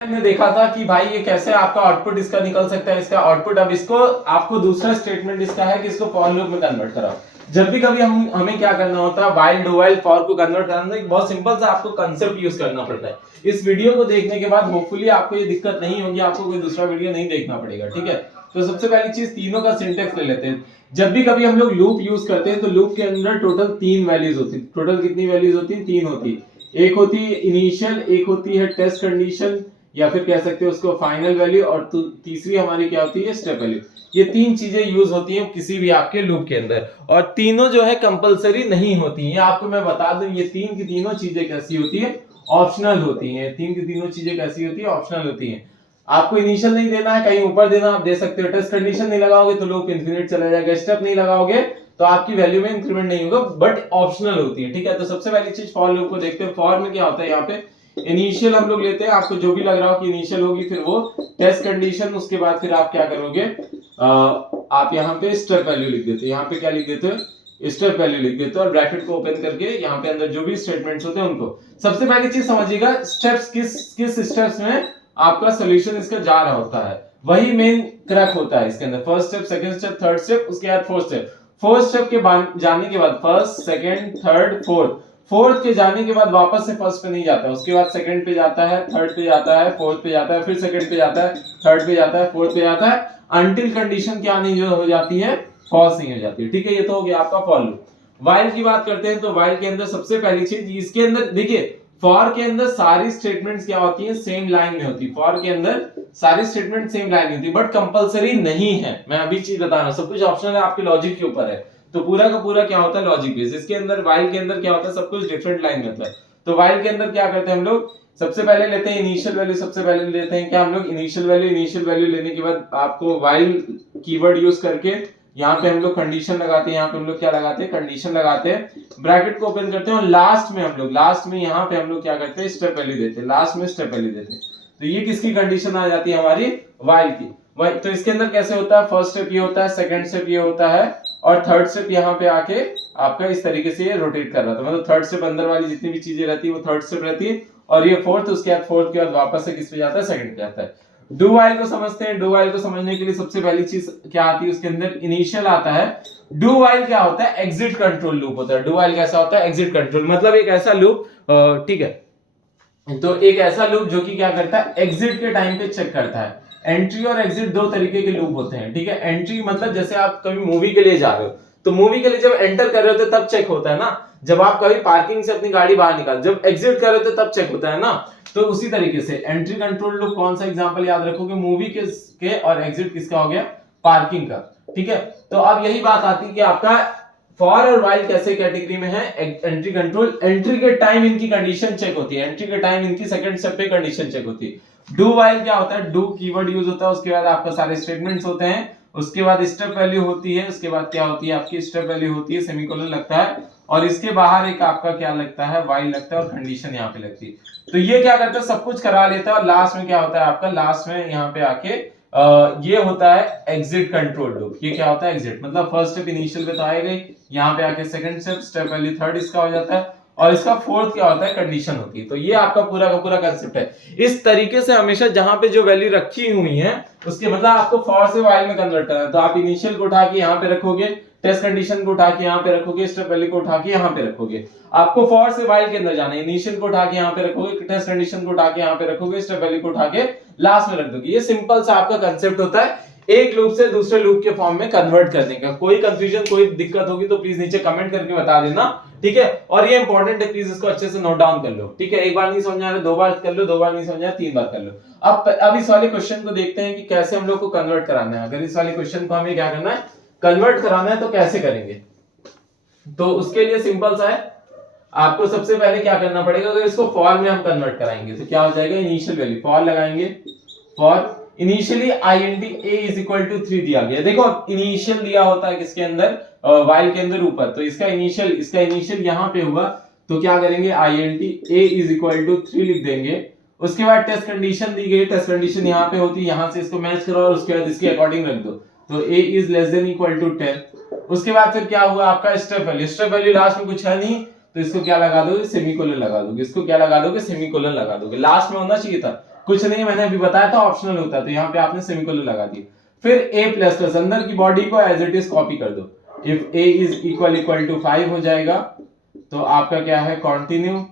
हमने देखा था कि भाई ये कैसे आपका आउटपुट इसका निकल सकता है, इसका आउटपुट। अब इसको आपको दूसरा स्टेटमेंट इसका है कि इसको फॉर लूप में कन्वर्ट कराओ। जब भी कभी हमें क्या करना होता है, व्हाइल डू व्हाइल फॉर को कन्वर्ट करना, एक बहुत सिंपल सा आपको कंसेप्ट यूज करना पड़ता है। इस वीडियो को देखने के बाद होपफुली आपको ये दिक्कत नहीं होगी, आपको कोई दूसरा वीडियो नहीं देखना पड़ेगा, ठीक है। तो सबसे पहली चीज तीनों का सिंटेक्स ले लेते हैं। जब भी कभी हम लोग लूप यूज करते हैं तो लूप के अंदर टोटल 3 वैल्यूज होती है। टोटल कितनी वैल्यूज होती है? 3 होती है। एक होती है इनिशियल, एक होती है टेस्ट कंडीशन या फिर कह सकते हो उसको फाइनल वैल्यू, और तीसरी हमारी क्या होती है? Step value. ये 3 चीजें यूज होती हैं किसी भी आपके लूप के अंदर, और तीनों जो है कंपलसरी नहीं होती हैं। आपको मैं बता दूं ये तीन की तीनों चीजें कैसी होती है? ऑप्शनल होती हैं। तीन की तीनों चीजें कैसी होती है? ऑप्शनल होती हैं। आपको इनिशियल नहीं देना है, कहीं ऊपर देना आप दे सकते हो। टेस्ट कंडीशन नहीं लगाओगे तो लूप इनफिनिट चला जाएगा। स्टेप नहीं लगाओगे तो आपकी वैल्यू में इंक्रीमेंट नहीं होगा, बट ऑप्शनल होती है, ठीक है। तो सबसे पहली चीज फॉर लूप को देखते हैं। फॉर में क्या होता है? यहाँ पे इनिशियल हम लोग लेते हैं, आपको जो भी लग रहा हो कि इनिशियल होगी, फिर वो टेस्ट कंडीशन, उसके बाद फिर आप क्या करोगे, आप यहाँ पे स्टेप वैल्यू लिख देते हो। यहाँ पे क्या लिख देते हो? स्टेप वैल्यू लिख देते हो, और ब्रैकेट को ओपन करके यहाँ पे अंदर जो भी स्टेटमेंट्स होते हैं उनको। सबसे पहली चीज समझिएगा, स्टेप्स किस स्टेप्स में आपका सोल्यूशन इसका जा रहा होता है, वही मेन क्रैक होता है इसके अंदर। First step, second step, third step, उसके बाद फोर्थ स्टेप। फोर्थ स्टेप के जाने के बाद फर्स्ट, सेकंड, थर्ड, फोर्थ के जाने के बाद वापस से फर्स्ट पे नहीं जाता, उसके बाद सेकंड पे जाता है, थर्ड पे जाता है, फोर्थ पे जाता है, फिर सेकंड पे जाता है, थर्ड पे जाता है, फोर्थ पे जाता है, अनटिल कंडीशन क्या नहीं हो जाती है? फॉल्स नहीं हो जाती है, ठीक है। ये तो हो गया आपका फॉर लूप। व्हाइल की बात करते हैं तो व्हाइल के अंदर सबसे पहली चीज, इसके अंदर देखिए, फॉर के अंदर सारी स्टेटमेंट्स क्या होती है? सेम लाइन में होती है। फॉर के अंदर सारी स्टेटमेंट सेम लाइन में होती है, बट कंपलसरी नहीं है। मैं अभी चीज बता रहा हूं, सब कुछ ऑप्शनल है, आपके लॉजिक के ऊपर है। तो पूरा का पूरा क्या होता है? Logic based. इसके अंदर व्हाइल के अंदर क्या होता है? सब कुछ डिफरेंट लाइन में होता है। तो व्हाइल के अंदर क्या करते हैं हम लोग? सबसे पहले लेते हैं इनिशियल वैल्यू। सबसे पहले लेते हैं क्या हम लोग? Initial value. इनिशियल वैल्यू लेने के बाद आपको व्हाइल कीवर्ड यूज करके यहाँ पे हम लोग कंडीशन लगाते हैं। यहाँ पे हम लोग क्या लगाते हैं? कंडीशन लगाते हैं। ब्रैकेट को ओपन करते हैं, और लास्ट में यहाँ पे हम लोग क्या करते हैं? स्टेप वैल्यू देते हैं। लास्ट में स्टेप वैल्यू देते हैं। तो ये किसकी कंडीशन आ जाती है? हमारी व्हाइल की। तो इसके अंदर कैसे होता है? फर्स्ट स्टेप ये होता है, सेकंड स्टेप ये होता है, और थर्ड स्टेप यहाँ पे आके आपका इस तरीके से ये रोटेट कर रहा था। मतलब थर्ड स्टेप अंदर वाली जितनी भी चीजें रहती है वो थर्ड स्टेप रहती है, और ये फोर्थ, उसके बाद फोर्थ के बाद वापस से किस पे जाता है? सेकंड पे जाता है। डू व्हाइल को समझते हैं। डू व्हाइल को समझने के लिए सबसे पहली चीज क्या आती है? उसके अंदर इनिशियल आता है। डू व्हाइल क्या होता है? एग्जिट कंट्रोल लूप होता है। डू व्हाइल कैसा होता है? एग्जिट कंट्रोल, मतलब एक ऐसा लूप, ठीक है, तो एक ऐसा लूप जो कि क्या करता है? एग्जिट के टाइम पे चेक करता है। एंट्री और एग्जिट दो तरीके के लूप होते हैं, ठीक है। एंट्री मतलब जैसे आप कभी मूवी के लिए जा रहे हो, तो मूवी के लिए जब एंटर कर रहे होते तब चेक होता है ना। जब आप कभी पार्किंग से अपनी गाड़ी बाहर निकाल, जब एग्जिट कर रहे होते तब चेक होता है ना। तो उसी तरीके से एंट्री कंट्रोल लूप, कौन सा एग्जांपल याद रखोगे? मूवी के और एग्जिट किसका हो गया? पार्किंग का, ठीक है। तो अब यही बात आती है कि आपका फॉर और व्हाइल कैसे कैटेगरी में है? Entry control. एंट्री के टाइम इनकी कंडीशन चेक होती है, एंट्री के टाइम इनकी सेकंड स्टेप पे कंडीशन चेक होती है। डू व्हाइल क्या होता है? डू कीवर्ड यूज होता है, उसके बाद आपका सारे स्टेटमेंट्स होते हैं, उसके बाद स्टेप वैल्यू होती है, उसके बाद क्या होती है? आपकी स्टेप वैल्यू होती है, सेमीकोलन लगता है, और इसके बाहर एक आपका क्या लगता है? व्हाइल लगता है, और कंडीशन यहाँ पे लगती है। तो ये क्या करता है? सब कुछ करा लेता है, और लास्ट में क्या होता है आपका? लास्ट में यहाँ पे आके ये होता है एग्जिट कंट्रोल लूप। ये क्या होता है? एग्जिट मतलब फर्स्ट स्टेप इनिशियल पे तो आएगा ही, यहाँ पे आके second step, step value third इसका हो जाता है, और इसका फोर्थ क्या होता है? कंडीशन होती है। तो ये आपका पूरा का पूरा कंसेप्ट है। इस तरीके से हमेशा जहां पे जो वैल्यू रखी हुई है, उसके मतलब आपको फॉर से व्हाइल में कन्वर्ट करना है, तो आप इनिशियल को उठा के यहाँ पे रखोगे, टेस्ट कंडीशन को उठा के यहाँ पे रखोगे, स्टेप वैल्यू को उठा के यहाँ पे रखोगे। आपको फॉर से व्हाइल के अंदर जाना है, इनिशियल को उठा के यहाँ पे रखोगे, टेस्ट कंडीशन को उठा के यहाँ पे रखोगे, स्टेप वैल्यू को उठा के लास्ट में रख दोगे। ये सिंपल सा आपका कंसेप्ट होता है एक लूप से दूसरे लूप के फॉर्म में कन्वर्ट करने का। कोई कंफ्यूजन, कोई दिक्कत होगी तो प्लीज नीचे कमेंट करके बता देना, ठीक है। और ये इंपॉर्टेंट है, प्लीज इसको अच्छे से नोट डाउन कर लो, ठीक है। एक बार नहीं समझ आ रहा 2 बार कर लो, 2 बार नहीं समझ आ रहा 3 बार कर लो। अब इस वाले क्वेश्चन को देखते हैं कि कैसे हम लोग को कन्वर्ट कराना है। अगर इस वाले क्वेश्चन को हमें क्या करना है? कन्वर्ट कराना है, तो कैसे करेंगे? तो उसके लिए सिंपल सा है, आपको सबसे पहले क्या करना पड़ेगा? अगर इसको फॉर में हम कन्वर्ट कराएंगे तो क्या हो जाएगा? इनिशियल वैल्यू फॉर लगाएंगे, for initially int a is equal to 3 दिया गया। देखो इनिशियल दिया होता है किसके अंदर? व्हाइल के अंदर ऊपर, तो इसका इनिशियल यहाँ पे हुआ, तो क्या करेंगे? int a is equal to 3 लिख देंगे। उसके बाद टेस्ट कंडीशन दी गई, टेस्ट कंडीशन यहाँ पे होती है, यहाँ से इसको मैच करो और उसके बाद इसके अकॉर्डिंग रख दो, तो a is less than equal to 10। उसके बाद फिर क्या हुआ आपका? स्टेप वैल्यू लास्ट में कुछ है नहीं, तो इसको क्या लगा दोगे? सेमीकोलन लगा दोगे। इसको क्या लगा दोगे? सेमीकोलन लगा दोगे। लास्ट में होना चाहिए था, कुछ नहीं, मैंने अभी बताया था ऑप्शनल होता है, तो यहाँ पे आपने सेमीकोलन लगा दी। फिर a प्लस प्लस अंदर की बॉडी को एज इट इज कॉपी कर दो। If a is equal to 5 हो जाएगा तो आपका क्या है कंटिन्यू।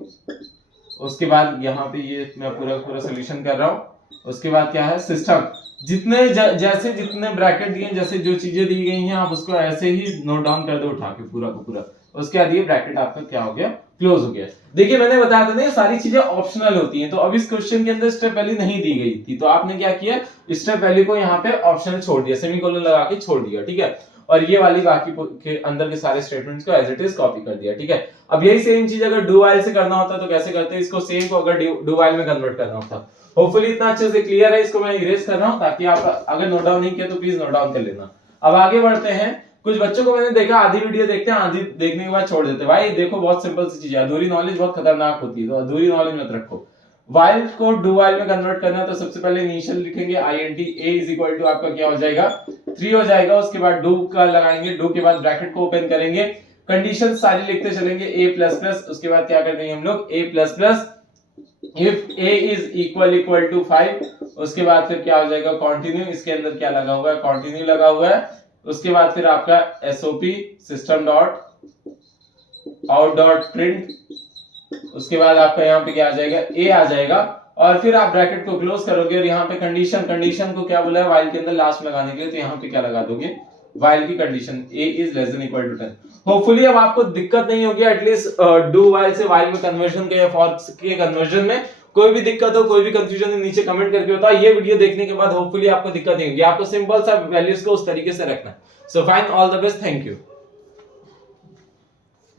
उसके बाद यहाँ पे ये मैं पूरा सोल्यूशन कर रहा हूँ। उसके बाद क्या है सिस्टम, जितने जैसे जितने ब्रैकेट दिए, जैसे जो चीजें दी गई हैं आप उसको ऐसे ही नोट डाउन कर दो उठा के पूरा का पूरा। उसके बाद ये ब्रैकेट आपका क्या हो गया, क्लोज हो गया। देखिए मैंने बताया था ना ये सारी चीजें ऑप्शनल होती हैं, तो अब इस क्वेश्चन के अंदर स्टेप वैल्यू नहीं दी गई थी, तो आपने क्या किया, स्टेप वैल्यू को यहाँ पे ऑप्शनल छोड़ दिया, सेमीकोलन लगा के छोड़ दिया, ठीक है। और ये वाली बाकी के अंदर के सारे स्टेटमेंट्स को एज इट इज कॉपी कर दिया, ठीक है। अब यही सेम चीज अगर डू वाइल से करना होता तो कैसे करते हैं, इसको सेम को अगर डू वाइल में कन्वर्ट करना होता। होपफुली इतना अच्छे से क्लियर है, इसको मैं इरेज कर रहा हूं ताकि आप अगर नोट डाउन नहीं किया तो प्लीज नोट डाउन कर लेना। अब आगे बढ़ते हैं। कुछ बच्चों को मैंने देखा आधी वीडियो देखते हैं, आधी देखने के बाद छोड़ देते हैं। भाई देखो बहुत सिंपल सी चीज है, अधूरी नॉलेज बहुत खतरनाक होती है, तो अधूरी नॉलेज मत रखो। वाइल को डू वाइल में कन्वर्ट करना है तो सबसे पहले इनिशियल लिखेंगे int a is equal to आपका क्या हो जाएगा 3 हो जाएगा। उसके बाद डू का लगाएंगे, डू के बाद ब्रैकेट को ओपन करेंगे, कंडीशन सारी लिखते चलेंगे a प्लस प्लस। उसके बाद क्या कर देंगे हम लोग a plus plus if a is equal to 5। उसके बाद फिर क्या हो जाएगा कंटिन्यू, इसके अंदर क्या लगा हुआ है कंटिन्यू लगा हुआ है। उसके बाद फिर आपका sop system dot out dot print. उसके बाद आपका यहाँ पे क्या आ जाएगा a आ जाएगा, और फिर आप ब्रैकेट को क्लोज करोगे और यहाँ पे कंडीशन को क्या बोला है व्हाइल के अंदर लास्ट में लगाने के लिए, तो यहाँ पे क्या लगा दोगे व्हाइल की condition a is less than equal to 10। Hopefully अब आपको दिक्कत नहीं होगी एटलीस्ट डू व्हाइल से व्हाइल में कन्वर्जन के या फॉर के कन्वर्जन में। कोई भी दिक्कत हो, कोई भी कंफ्यूजन हो, नीचे कमेंट करके बताओ। ये वीडियो देखने के बाद होपफुली आपको दिक्कत नहीं होगी, आपको सिंपल सा वैल्यूज को उस तरीके से रखना है। So fine, all the best, thank you.